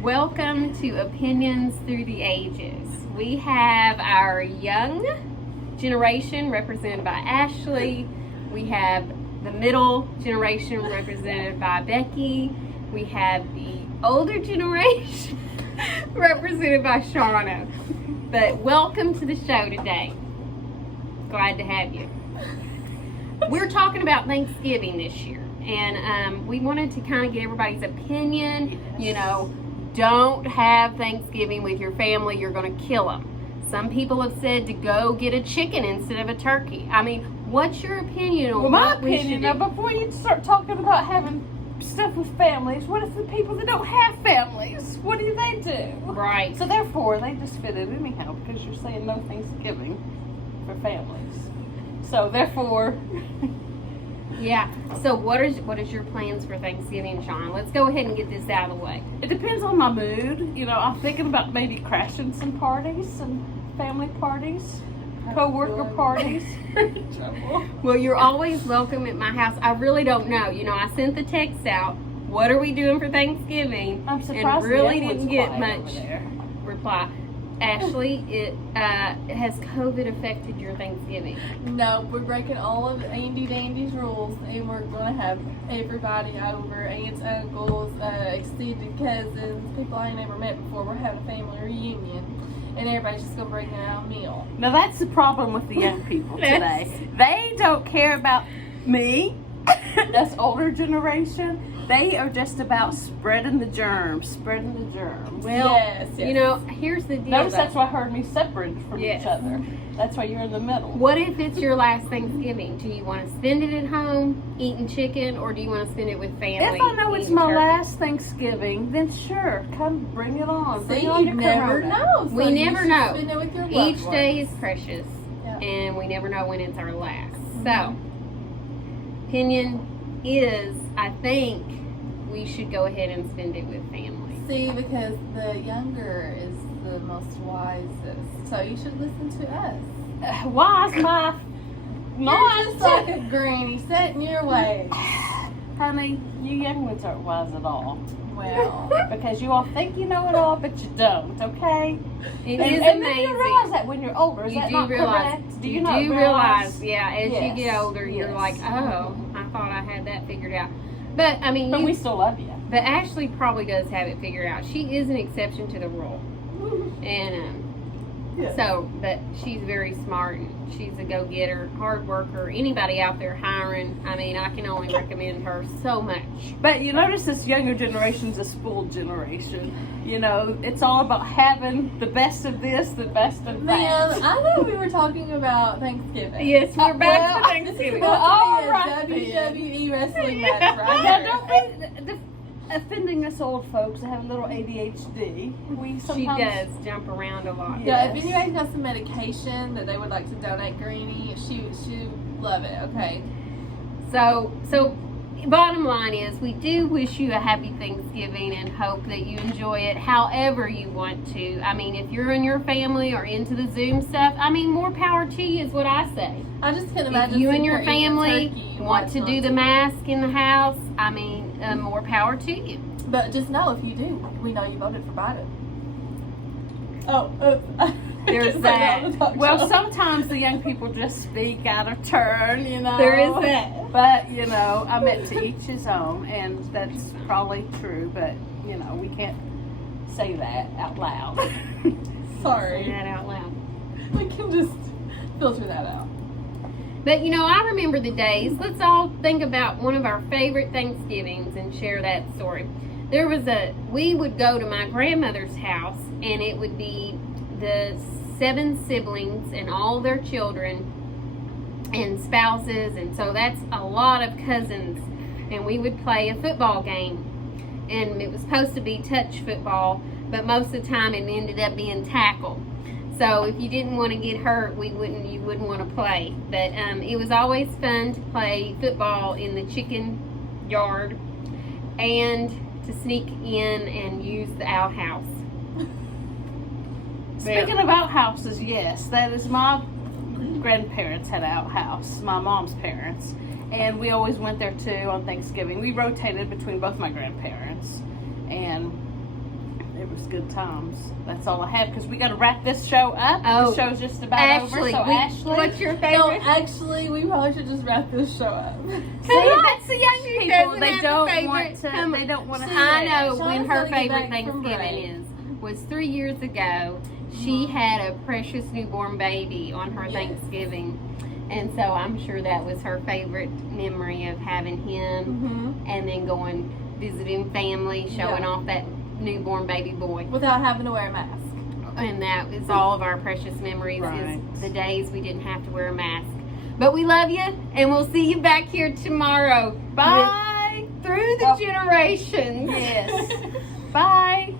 Welcome to Opinions Through the Ages. We have our young generation represented by Ashley. We have the middle generation represented by Becky. We have the older generation represented by Shauna. But welcome to the show today. Glad to have you. We're talking about Thanksgiving this year, and we wanted to kind of get everybody's opinion. You know, don't have Thanksgiving with your family. You're going to kill them. Some people have said to go get a chicken instead of a turkey. I mean, what's your opinion on my what we should opinion, do? now, before you start talking about having stuff with families, what if the people that don't have families? What do they do? Right. So therefore, they just fit in anyhow because you're saying no Thanksgiving for families. So therefore... Yeah. So what is your plans for Thanksgiving, Sean? Let's go ahead and get this out of the way. It depends on my mood. You know, I'm thinking about maybe crashing some parties, some family parties, co-worker parties. Well, you're always welcome at my house. I really don't know. You know, I sent the text out. What are we doing for Thanksgiving? I'm surprised and really everyone's didn't get quiet much over there. reply. Ashley, has COVID affected your Thanksgiving? No, we're breaking all of Andy Dandy's rules, and we're going to have everybody over, aunts, uncles, extended cousins, people I ain't never met before. We're having a family reunion, and everybody's just going to bring out a meal. Now that's the problem with the young people today. They don't care about me, that's older generation. They are just about spreading the germs. Well, Yes. you know, here's the deal. Notice though. that's why I heard me separated from Yes. each other. That's why you're in the middle. What if it's your last Thanksgiving? Do you want to spend it at home eating chicken, or do you want to spend it with family? If I know it's eating my turkey? last Thanksgiving, then sure, come bring it on. Bring See, on you your never Corona. know. So We you never should know. spend it with your loved Each ones. day is precious, Yeah. and we never know when it's our last. So, opinion is, I think we should go ahead and spend it with family. See, because the younger is the most wisest, so you should listen to us. Why's my You're just like not? a granny, set in your ways. Honey, you young ones aren't wise at all. Well, Because you all think you know it all, but you don't, okay? It And is then amazing. you realize that when you're older. Is You that do not realize. correct? Do you you not do realize? yeah. As you Yes, get older, you're yes. like, oh, I thought I had that figured out. But I mean, But we still love you. But Ashley probably does have it figured out. She is an exception to the rule, and Yeah. so, but she's very smart. And she's a go-getter, hard worker. Anybody out there hiring, I mean, I can only recommend her so much. But you notice this younger generation's a spoiled generation. You know, it's all about having the best of this, the best of that. man, I thought we were talking about Thanksgiving. Yes, we're back well, to Thanksgiving. Well, all all right, WWE wrestling match right Now, there. don't be offending us old folks that have a little ADHD. We She sometimes does jump around a lot. Yeah. Yeah, if anybody's got some medication that they would like to donate Greenie, she would love it. Okay. So bottom line is, we do wish you a happy Thanksgiving and hope that you enjoy it however you want to. I mean, if you're in your family or into the Zoom stuff, I mean, more power to you is what I say. I just can't If imagine you and sitting your here eating family turkey and want to watching do the on TV. mask in the house, I mean, more power to you. But just know, if you do, we know you voted for Biden. There's that. Well, sometimes the young people just speak out of turn, you know. There is that. But, you know, I meant to each his own, and that's probably true, but, you know, we can't say that out loud. Say Sorry. that out loud. We can just filter that out. But, you know, I remember the days. Let's all think about one of our favorite Thanksgivings and share that story. We would go to my grandmother's house, and it would be the 7 siblings and all their children and spouses, and so that's a lot of cousins. And we would play a football game, and it was supposed to be touch football, but most of the time it ended up being tackle. So if you didn't want to get hurt, you wouldn't want to play. But it was always fun to play football in the chicken yard and to sneak in and use the outhouse. Speaking of outhouses, yes, that is my grandparents had an outhouse, my mom's parents, and we always went there too on Thanksgiving. We rotated between both my grandparents, and good times. That's all I have because we got to wrap this show up. Oh, the show's just about Ashley, over. So Ashley, what's your No, favorite? actually, we probably should just wrap this show up. see, that's the young She people. doesn't They have a don't favorite. want to. Come They don't want to. I know Shauna's when her gotta get favorite back from break. Thanksgiving was 3 years ago. She had a precious newborn baby on her Yes. Thanksgiving. And so I'm sure that was her favorite memory of having him Mm-hmm. and then going visiting family, showing Yeah. off that newborn baby boy. Without having to wear a mask. And that is all of our precious memories Right. is the days we didn't have to wear a mask. But we love you, and we'll see you back here tomorrow. Bye! Through the Oh. generations. Yes. Bye.